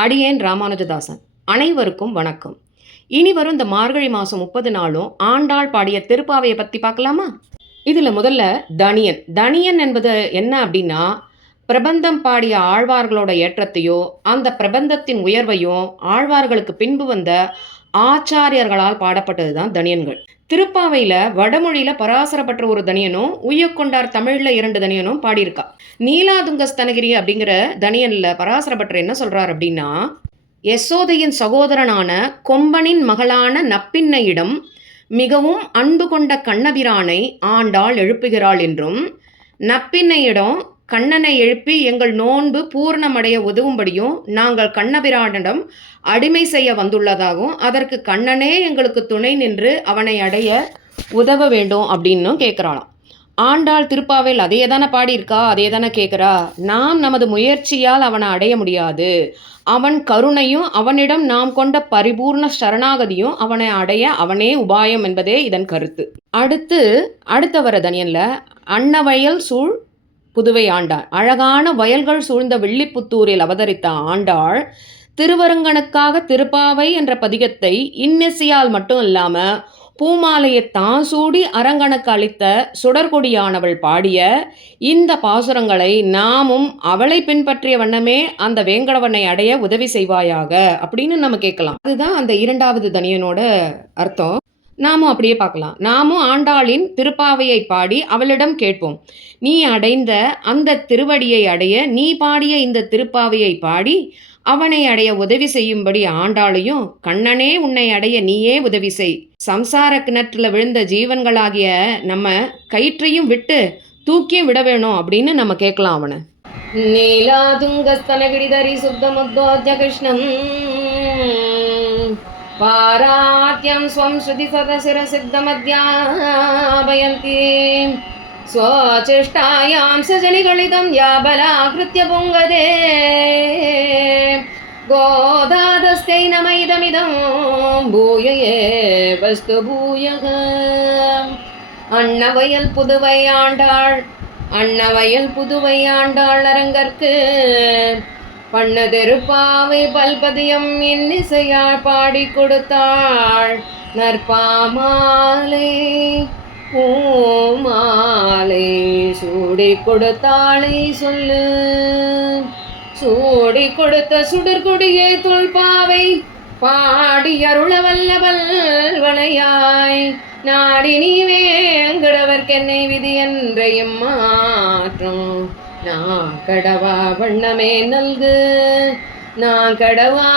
அடியேன் ராமானுஜதாசன். அனைவருக்கும் வணக்கம். இனி வரும் இந்த மார்கழி மாதம் 30 நாளும் ஆண்டாள் பாடிய திருப்பாவையை பற்றி பார்க்கலாமா? இதில் முதல்ல தனியன். தனியன் என்பது என்ன அப்படின்னா, பிரபந்தம் பாடிய ஆழ்வார்களோட ஏற்றத்தையோ அந்த பிரபந்தத்தின் உயர்வையும் ஆழ்வார்களுக்கு பின்பு வந்த ஆச்சாரியர்களால் பாடப்பட்டது தான் தனியன்கள். திருப்பாவையில் வடமொழியில் பராசரப்பட்ட ஒரு தனியனும் உய்யக்கொண்டார் தமிழில் 2 தனியனும் பாடியிருக்கா. நீலாதுங்கஸ்தனகிரி அப்படிங்கிற தனியனில் பராசரப்பட்டர் என்ன சொல்கிறார் அப்படின்னா, யசோதையின் சகோதரனான கொம்பனின் மகளான நப்பின்னையிடம் மிகவும் அன்பு கொண்ட கண்ணபிரானை ஆண்டாள் எழுப்புகிறாள் என்றும், நப்பின்னையிடம் கண்ணனை எழுப்பி எங்கள் நோன்பு பூர்ணமடைய உதவும்படியும் நாங்கள் கண்ணபிரானிடம் அடிமை செய்ய வந்துள்ளதாகவும், அதற்கு கண்ணனே எங்களுக்கு துணை நின்று அவனை அடைய உதவ வேண்டும் அப்படின்னு கேட்குறாளாம். ஆண்டாள் திருப்பாவையில் அதே தானே பாடியிருக்கா, அதே தானே கேட்குறா. நாம் நமது முயற்சியால் அவனை அடைய முடியாது, அவன் கருணையும் அவனிடம் நாம் கொண்ட பரிபூர்ண சரணாகதியும் அவனை அடைய அவனே உபாயம் என்பதே இதன் கருத்து. அடுத்த வர தனியனில் அன்னவயல் சூழ் புதுவை ஆண்டாள். அழகான வயல்கள் சூழ்ந்த வில்லிபுத்தூரில் அவதரித்த ஆண்டாள் திருவரங்கனுக்காக திருப்பாவை என்ற பதிகத்தை இன்னிசையால் மட்டும் இல்லாமல் பூமாலையை தான் சூடி அரங்கனுக்கு அளித்த சுடர்கொடியானவள் பாடிய இந்த பாசுரங்களை நாமும் அவளை பின்பற்றிய வண்ணமே அந்த வேங்கடவனை அடைய உதவி செய்வாயாக அப்படின்னு நம்ம கேட்கலாம். அதுதான் அந்த 2வது தனியனோட அர்த்தம். நாமும் அப்படியே பார்க்கலாம். நாமும் ஆண்டாளின் திருப்பாவையை பாடி அவளிடம் கேட்போம், நீ அடைந்த அந்த திருவடியை அடைய நீ பாடிய இந்த திருப்பாவையை பாடி அவனை அடைய உதவி செய்யும்படி ஆண்டாளையும், கண்ணனே உன்னை அடைய நீயே உதவி செய், சம்சார கிணற்றில் விழுந்த ஜீவன்களாகிய நம்ம கயிற்றையும் விட்டு தூக்கியும் விட வேணும் அப்படின்னு நம்ம கேட்கலாம் அவனை. நீலாதுங்கஸ்தனகிரிதரி சுப்தமுத்வோத்ய கிருஷ்ணம் பாராத்யம் ஸ்வம் ஸ்ருதி சதசிர சித்தமத்யாபயந்தி ஸ்வசிஷ்டாயாம் சஜனிகளிதம் யாபலாக்ருத்ய பொங்கதே கோதாதஸ்தை நமயிதமிதம் பூயயே வஸ்து பூயக. அன்னவயல் புதுவை ஆண்டாள், அன்னவயல் புதுவை ஆண்டாள் அரங்கற்கு பண்ண திருப்பாவை பல்பதியம் இன்னிசையாள் பாடி கொடுத்தாள். நற்பாமாலை பூமாலை சூடி கொடுத்தாளை சொல்லு, சூடி கொடுத்த சுடர்கொடியை தொல்பாவை பாடி அருள வல்லவல் வளையாய் நாடி நீ வேங்கடவர்க்கென்னை விதி என்றையும் மாற்றும். நான் கடவா வண்ணமே நல்கு, நான் கடவா